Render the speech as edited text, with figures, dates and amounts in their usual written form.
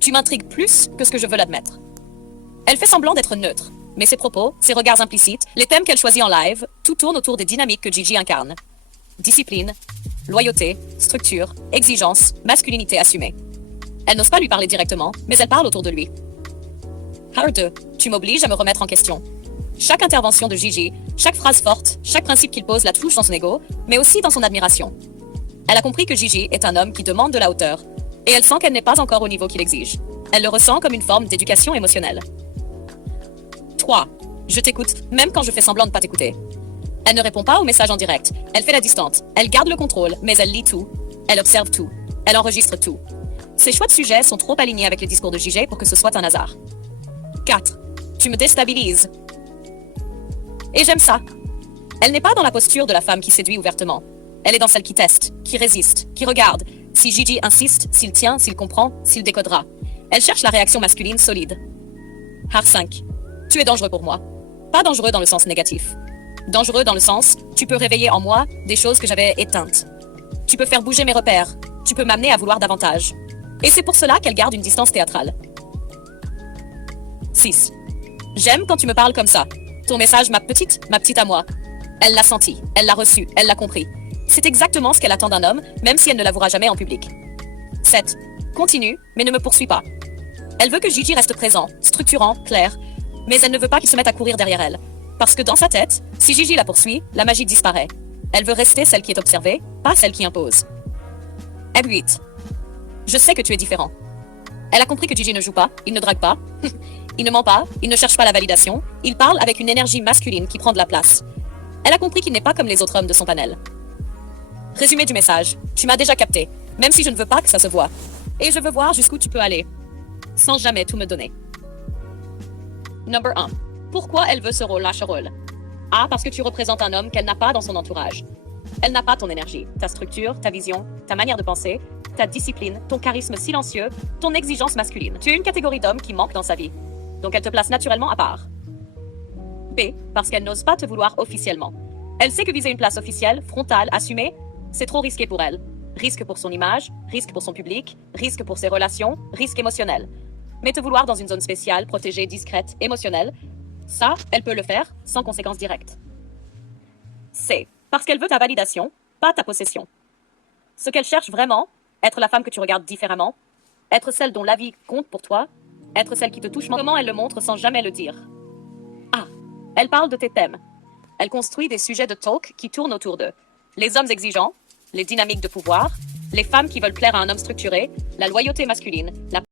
Tu m'intrigues plus que ce que je veux l'admettre. Elle fait semblant d'être neutre, mais ses propos, ses regards implicites, les thèmes qu'elle choisit en live, tout tourne autour des dynamiques que Gigi incarne. Discipline, loyauté, structure, exigence, masculinité assumée. Elle n'ose pas lui parler directement, mais elle parle autour de lui. Part 2. Tu m'obliges à me remettre en question. Chaque intervention de Gigi, chaque phrase forte, chaque principe qu'il pose la touche dans son ego, mais aussi dans son admiration. Elle a compris que Gigi est un homme qui demande de la hauteur, et elle sent qu'elle n'est pas encore au niveau qu'il exige. Elle le ressent comme une forme d'éducation émotionnelle. 3. Je t'écoute, même quand je fais semblant de ne pas t'écouter. Elle ne répond pas aux messages en direct. Elle fait la distante. Elle garde le contrôle, mais elle lit tout. Elle observe tout. Elle enregistre tout. Ses choix de sujets sont trop alignés avec les discours de Gigi pour que ce soit un hasard. 4. Tu me déstabilises. Et j'aime ça. Elle n'est pas dans la posture de la femme qui séduit ouvertement. Elle est dans celle qui teste, qui résiste, qui regarde. Si Gigi insiste, s'il tient, s'il comprend, s'il décodera. Elle cherche la réaction masculine solide. Har 5. Tu es dangereux pour moi. Pas dangereux dans le sens négatif. Dangereux dans le sens, tu peux réveiller en moi des choses que j'avais éteintes. Tu peux faire bouger mes repères. Tu peux m'amener à vouloir davantage. Et c'est pour cela qu'elle garde une distance théâtrale. 6. J'aime quand tu me parles comme ça. Ton message, ma petite à moi. Elle l'a senti, elle l'a reçu, elle l'a compris. C'est exactement ce qu'elle attend d'un homme, même si elle ne l'avouera jamais en public. 7. Continue, mais ne me poursuis pas. Elle veut que Gigi reste présent, structurant, clair, mais elle ne veut pas qu'il se mette à courir derrière elle. Parce que dans sa tête, si Gigi la poursuit, la magie disparaît. Elle veut rester celle qui est observée, pas celle qui impose. M8. Je sais que tu es différent. Elle a compris que Gigi ne joue pas, il ne drague pas, il ne ment pas, il ne cherche pas la validation, il parle avec une énergie masculine qui prend de la place. Elle a compris qu'il n'est pas comme les autres hommes de son panel. Résumé du message, tu m'as déjà capté, même si je ne veux pas que ça se voie. Et je veux voir jusqu'où tu peux aller, sans jamais tout me donner. Number 1. Pourquoi elle veut ce rôle lâche-rôle? A. Parce que tu représentes un homme qu'elle n'a pas dans son entourage. Elle n'a pas ton énergie, ta structure, ta vision, ta manière de penser, ta discipline, ton charisme silencieux, ton exigence masculine. Tu es une catégorie d'hommes qui manque dans sa vie. Donc elle te place naturellement à part. B. Parce qu'elle n'ose pas te vouloir officiellement. Elle sait que viser une place officielle, frontale, assumée, c'est trop risqué pour elle. Risque pour son image, risque pour son public, risque pour ses relations, risque émotionnel. Mais te vouloir dans une zone spéciale, protégée, discrète, émotionnelle, ça, elle peut le faire sans conséquences directes. C. Parce qu'elle veut ta validation, pas ta possession. Ce qu'elle cherche vraiment, être la femme que tu regardes différemment, être celle dont la vie compte pour toi, être celle qui te touche. Comment elle le montre sans jamais le dire? A. Elle parle de tes thèmes. Elle construit des sujets de talk qui tournent autour d'eux. Les hommes exigeants, les dynamiques de pouvoir, les femmes qui veulent plaire à un homme structuré, la loyauté masculine, la